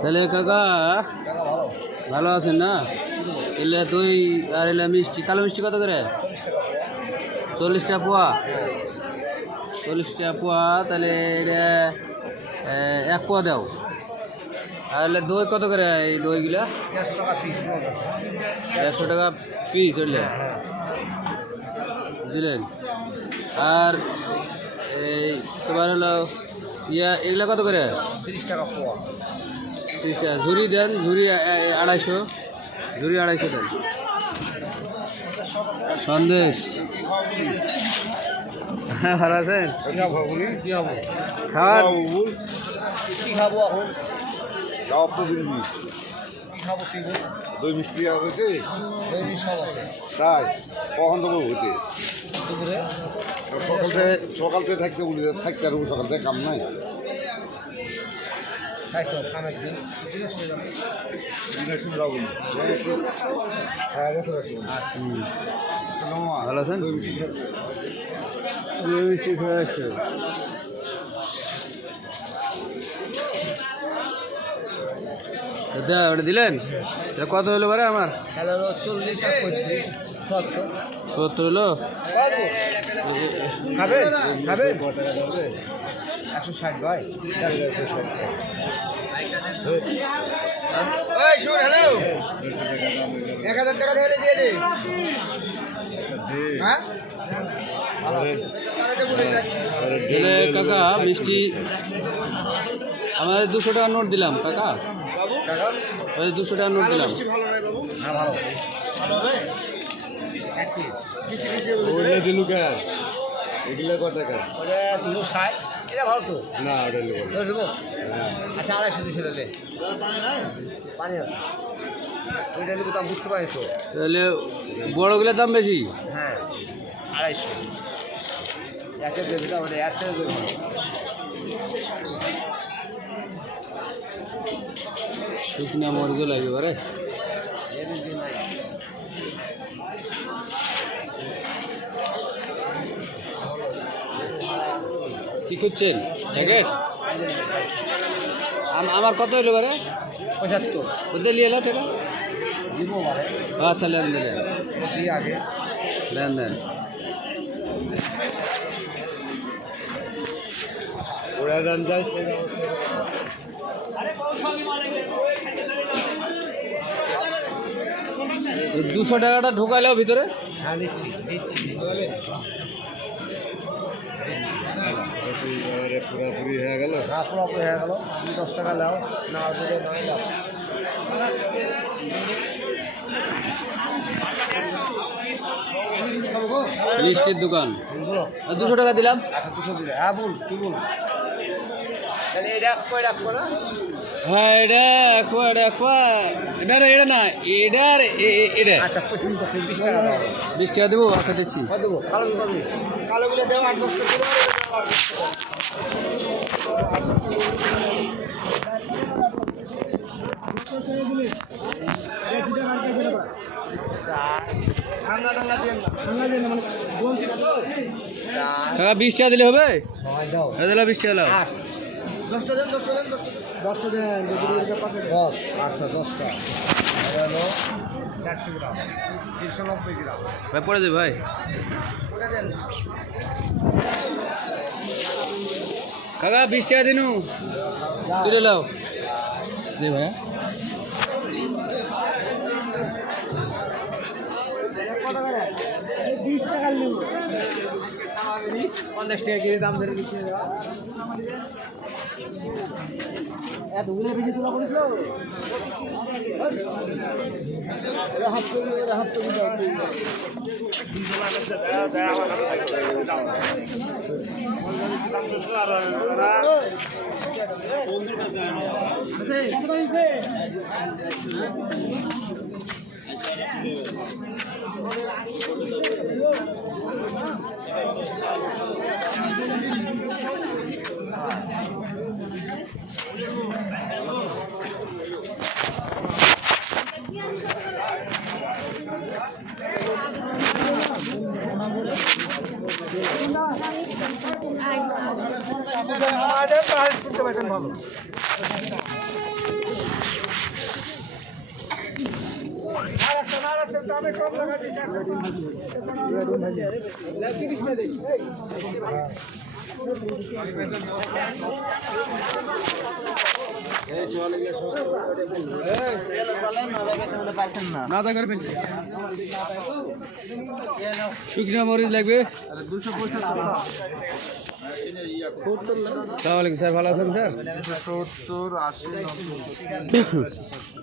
তাহলে কাকা ভালো আছেন না? এলে দই আর এলে মিষ্টি, কালো মিষ্টি কত করে? 40 টাকা পোয়া। 40 টাকা পোয়া। তাহলে এটা 1 পোয়া দাও। আর দই কত করে এই দইগুলা? 150 টাকা পিস। 150 টাকা পিস হইলে দিলেন। আর এই তোমার হলো এগুলা কত করে? 30 টাকা পোয়া। 30 টাকা। ঝুরি দেন, ঝুরি 250, ঝুরি 250 দেন। সন্দেশ ভালো আছেন? খাওয়ার কি খাবো এখন? কি খাবো তুই বল? দই মিষ্টি আছে দই সব আছে। তাই কখন দেবো হইতে দুপুরে সকাল থেকে থাকতে বলি, থাকতে আর সকাল থেকে কাম নাই। তাই তো খামের দিন ভালো আছেন? দই মিষ্টি খেয়ে আসছে। ওটা দিলেন? কত হলো বারে আমার? হ্যালো 40 আর 35 70 70 হলো। খাবেন খাবেন 160 ভাই। ওই শুন, হ্যালো 1000 টাকা ঢেলে দিয়ে দে। হ্যাঁ দিলে কাকা মিষ্টি আমার 200 টাকা নোট দিলাম কাকা। ওই 200 টাকা নোট দিলাম। ভালো নয় বাবু? হ্যাঁ ভালো ভালো হবে। এগুলো কত টাকা? ওটা 260। এটা ভালো তো না ওটা দেবো। আচ্ছা 250 200 দিলে পানি আছে। ওইটা নেবো দাম বুঝতে পারি তো। তাহলে বড়গুলোর দাম বেশি। হ্যাঁ 250 একের দেবে না, ওটা এক ছেড়ে দেবে। শুকনা মরিচও লাগবে বারে। কি করছেন? প্যাকেট আমার কত হইলো বারে? 75 ওদের নিয়ে এলো টাকা। দিব মানে আচ্ছা লেন দেন, সেই আগে দেন দেন। ওরা দাম যায় 200 টাকাটা ঢোকালেও ভিতরে। হ্যাঁ নিচ্ছি পুরাপুরি হয়ে গেল। হ্যাঁ পুরোপুরি হয়ে গেল। তুমি 10 টাকা নাও, না দিলে নয় দাও। মিষ্টির দোকান। বলো 200 টাকা দিলাম। আচ্ছা 200 দিলে। হ্যাঁ বল তুই বল। তাহলে এটা কয় রাখবো না? হ্যাঁ এটা এটা না এটা। আচ্ছা 20 টাকা দাও। 20 টাকা দেবো। আচ্ছা দিচ্ছি। কত দেবো? কালোগুলো দেও 8-10 টাকা। কাকা 20 টাকা দিলে হবে? দাও 20 টাকা দাও। 10টা দেন 10টা দেন 10 আচ্ছা 10টা হলো 400 গ্রাম 390 গ্রাম। ভাই পড়ে যাবে ভাই। ওটা দেন। কাকা 20 টাকা দিনু তুলে লাও। দে ভাই। কত করে? 20 টাকা নিব। 50 টাকা কেজি দাম ধরে দিচ্ছি। এতগুলো বেশি তোলা করেছিল। হাফ কেজি দাও। আমাদের শুনতে পাইছেন ভালো। শুকনা মরিচ লাগবে। সালাম আলাইকুম স্যার, ভালো আছেন স্যার? 70, 80, 90